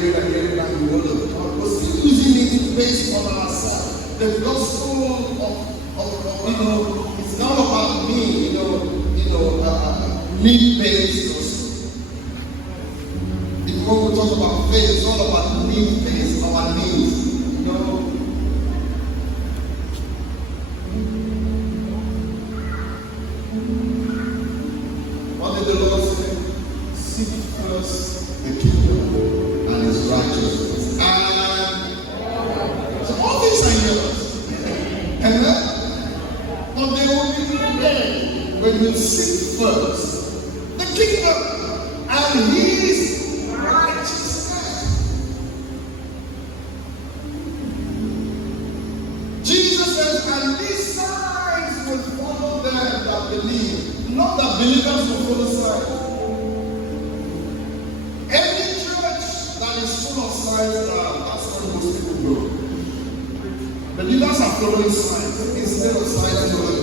hearing and hearing that the word of God, but still using it based on ourselves. The gospel of it's not about me, need-based gospel. If you want to talk about faith, it's all about need-based, our needs. What did the Lord say? Seek first the kingdom and his righteousness. And so all these are yours. But they will be there when you seek first the kingdom and his righteousness. Jesus says, and these signs will follow them that believe. Not that believers will follow signs. Any church that is full of signs, that's where most people go. Believers are following signs instead of signs following